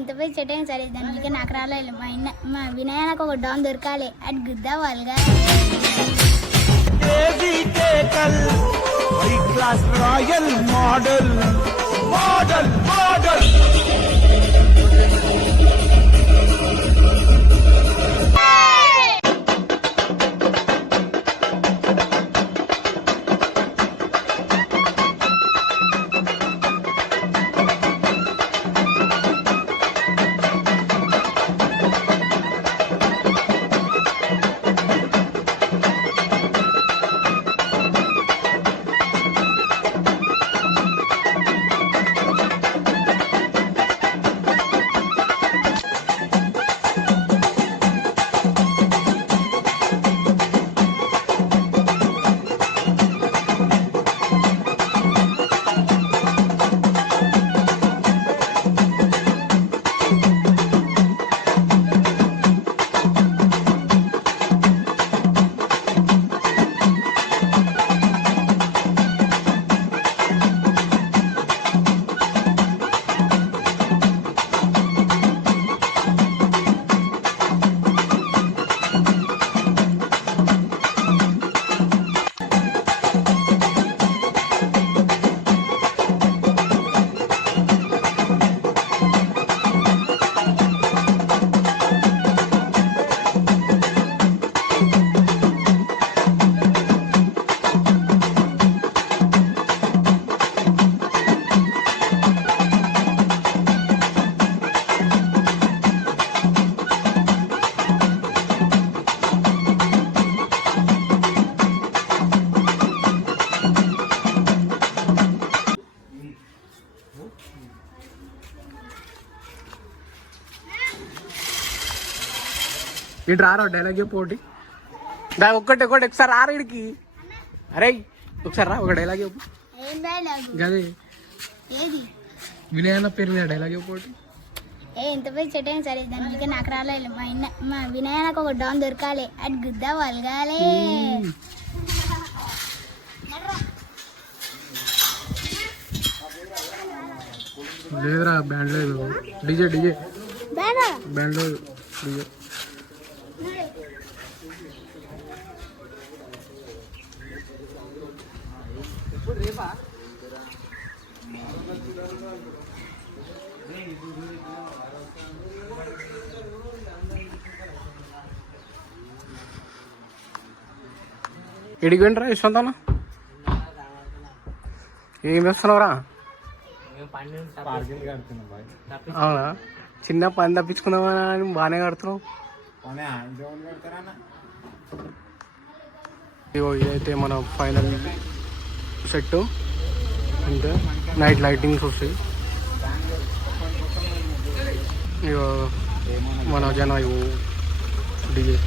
ఎంత పోయి చెట్టైనా సరే దానికి నాకు రాలేదు. మా వినయానికి ఒక డాన్ దొరకాలి. అటు గుద్దా వాళ్ళగా రాయల్ మోడల్ మోడల్ మోడల్ ఇటు రారా డైలాగ్ చెప్పు దా ఒక్కటి ఒకసారి రారా ఇడికి. అరే ఒకసారి రా ఒక డైలాగ్ చెప్పు. గదే వినయన్న పేరు మీద డైలాగ్ చెప్పు. ఎంత పోయి చెట్టైనా సరే దానికి నాకు రాలేదు. మా వినయానికి ఒక డాన్ దొరకాలి. అటు గుద్దా వాళ్ళగాలి. లేదురా బ్యాండ్ లేదు. డిజే బ్యాండ్ లేదు. డిజే ఎడిగంటరా యశ్వంతన్న ఏం చేస్తున్నావురా? అవునా చిన్న పని తప్పించుకుందామా అని బాగానే కడుతున్నావు. ఇగో ఇదైతే మన ఫైనల్ సెట్. అంటే నైట్ లైటింగ్స్ వస్తాయి. ఇగో మన జన డిజే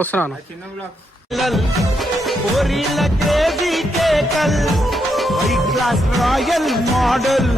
వస్తున్నాను. రాయల్ మోడల్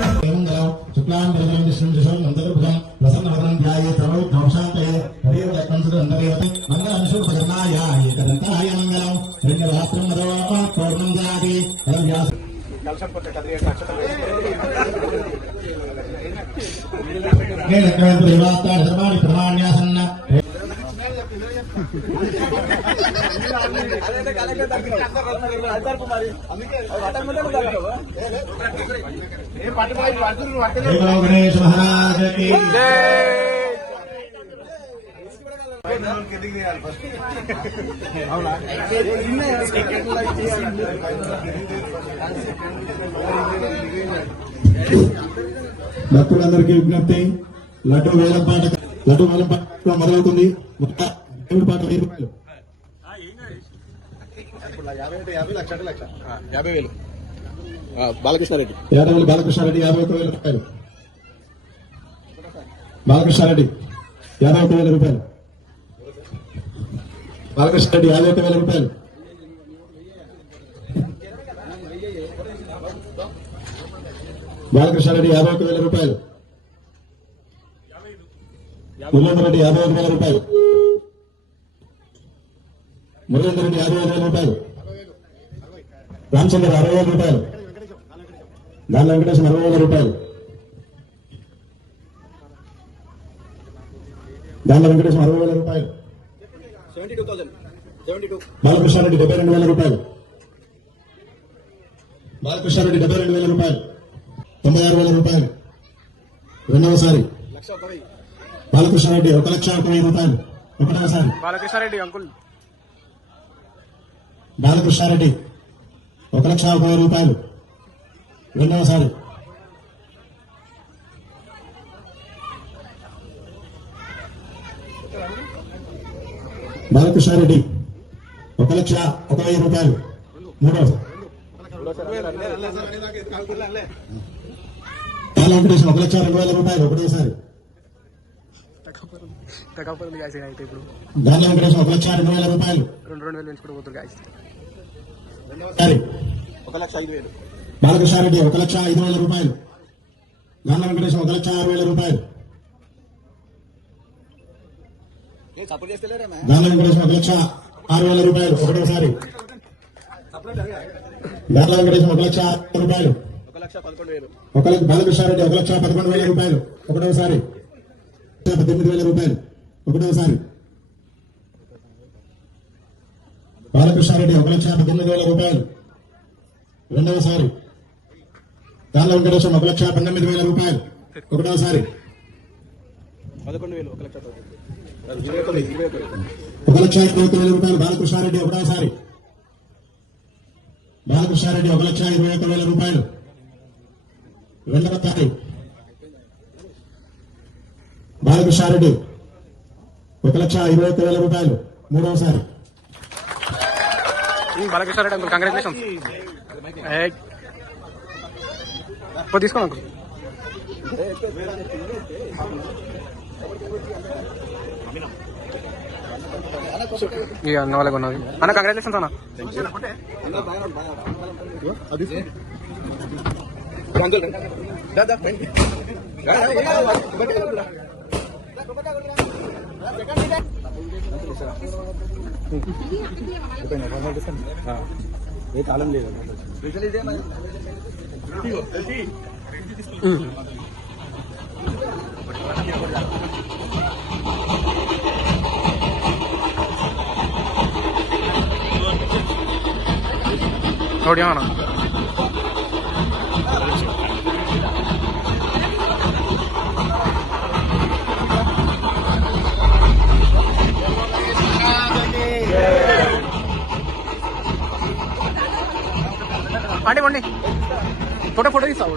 గణేష్ మహారాజ్ కి భక్తులందరికీ విజ్ఞప్తి. లడ్డు వేలం పాట మొదలవుతుంది. దేవుడి పాట 1000 రూపాయలు. 50,000 బాలకృష్ణారెడ్డి. యాదవల్లి బాలకృష్ణారెడ్డి 51,000 రూపాయలు. బాలకృష్ణారెడ్డి 51,000 రూపాయలు. బాలకృష్ణారెడ్డి 51,000 రూపాయలు. బాలకృష్ణారెడ్డి 51,000 రూపాయలు. మురళీధర్ రెడ్డి 55,000 రూపాయలు. మురళీధర్ రెడ్డి 55,000 రూపాయలు. రామచంద్ర 60,000 రూపాయలు. దాని వెంకటేశ్వర 60,000 రూపాయలు. దాని వెంకటేశ్వర 60,000 రూపాయలు. బాలకృష్ణారెడ్డి 72,000 రూపాయలు. బాలకృష్ణారెడ్డి 72,000 రూపాయలు. 96,000 రూపాయలు. రెండవసారి బాలకృష్ణారెడ్డి 1,01,000 రూపాయలు. ఒకటవసారి బాలకృష్ణారెడ్డి అంకుల్ బాలకృష్ణారెడ్డి 1,01,000 రూపాయలు. రెండవసారి బాలకృష్ణారెడ్డి 1,01,000 రూపాయలు. మూడవసారి బాల వెంకటేశ్వర 1,02,000 రూపాయలు. ఒకటోసారి అయితే ఇప్పుడు దాని వెంకటేశ్వర 1,02,000 రూపాయలు. 2,000 పెంచుకుంటూ పోతారు గాయస్. సరే బాలకృష్ణారెడ్డి 1,05,000 రూపాయలు. దాని వెంకటేశ్వర 1,06,000 రూపాయలు. దాని వెంకటేశ్వర 1,06,000 రూపాయలు. ఒకటోసారి దాని వెంకటేశ్వర 1,06,000 రూపాయలు. బాలకృష్ణారెడ్డి 1,11,000 రూపాయలు. ఒకటోసారి 18,000 రూపాయలు. ఒకటోసారి బాలకృష్ణారెడ్డి 1,18,000 రూపాయలు. రెండవసారి దాని వెంకటేశ్వర 1,19,000 రూపాయలు. ఒకటోసారి 1,21,000 రూపాయలు. బాలకృష్ణారెడ్డి ఒకటోసారి బాలకృష్ణారెడ్డి 1,21,000 రూపాయలు. రెండవసారి బాలకృష్ణారెడ్డి 1,21,000 రూపాయలు. మూడవసారి బాలకృష్ణారెడ్డి అంకుల్ కంగ్రాచులేషన్. తీసుకో అంకుల్. ఇక అన్న వాళ్ళకి ఉన్నది అన్న. కంగ్రాచులేషన్స్ అన్న. ఏ కాలం లేదు. ನೋಡಿಯೋಣ. ఆంటీ పండి ఫోటో తీస్తావు.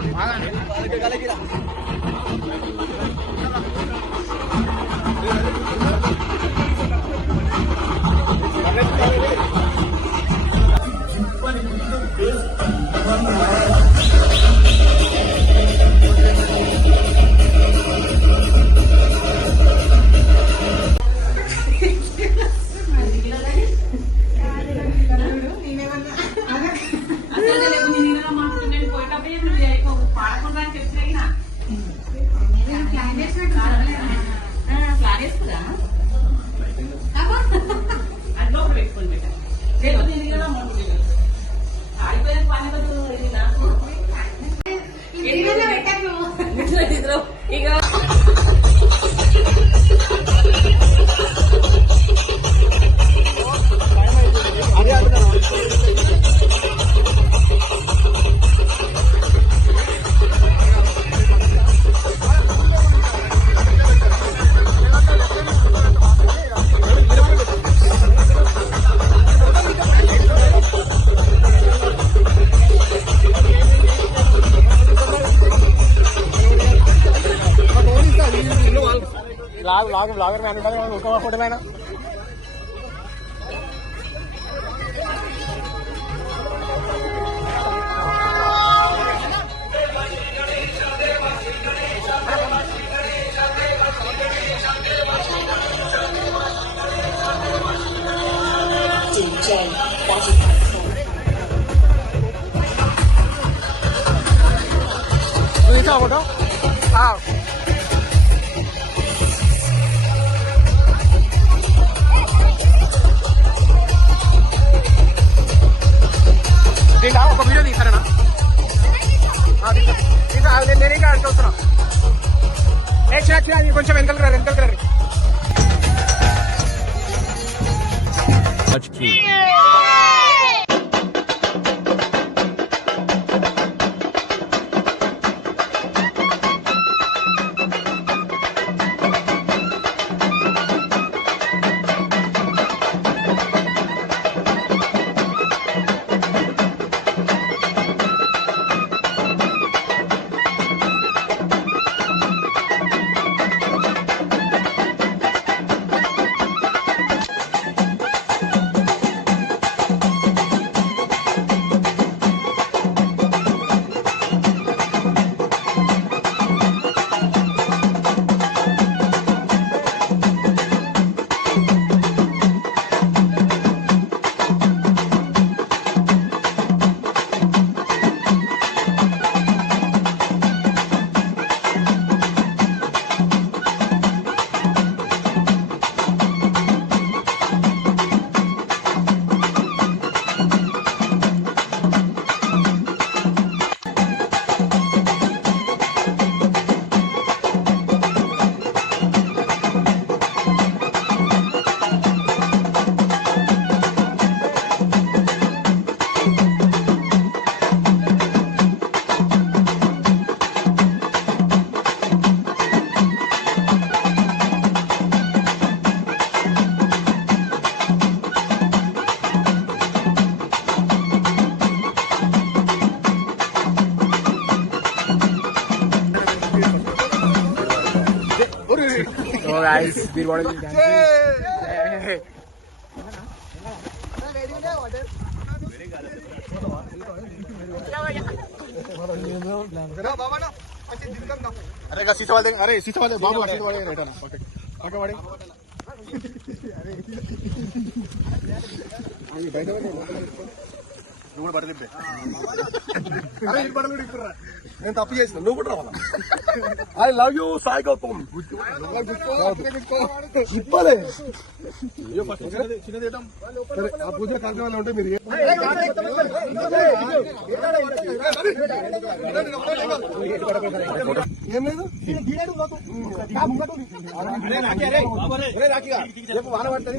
ब्लॉगर में उनका फोटो लेना. దీంట్లో ఒక వీడియో తీసారా నేను ఇంకా చూస్తున్నా కొంచెం వెనకలు రా So guys, we're watching dancing. अरे सीसा वाले अरे सीसा वाले बाबू सीसा वाले रेटा ना ओके ओके वाले अरे बैठे నువ్వు కూడా బట్టలు అరే ఈ బట్టలు ఇప్పురా నేను తప్పు చేసిన నువ్వు కూడా రావాలా I love you Sai Gautam ఇప్పలే ఆ పూజ కార్యక్రమాలు ఉంటే మీరు ఏం లేదు వాన పడుతుంది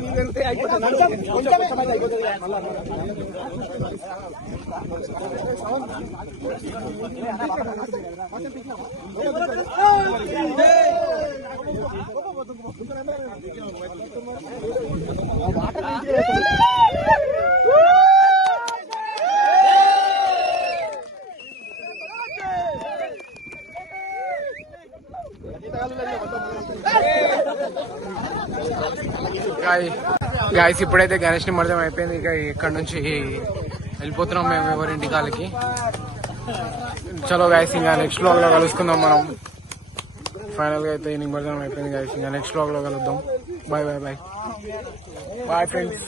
గాయస్ ఇప్పుడైతే గణేష్ నిమజ్జనం అయిపోయింది. ఇక ఇక్కడ నుంచి వెళ్ళిపోతున్నాం మేము ఎవరింటి కాళ్ళకి. చలో గాయస్, ఇంకా నెక్స్ట్ వ్లాగ్ లో కలుసుకుందాం మనం. ఫైనల్ గా అయితే నిమజ్జనం అయిపోయింది గాయస్. ఇంకా నెక్స్ట్ వ్లాగ్ లో కలుద్దాం. Bye bye bye bye friends.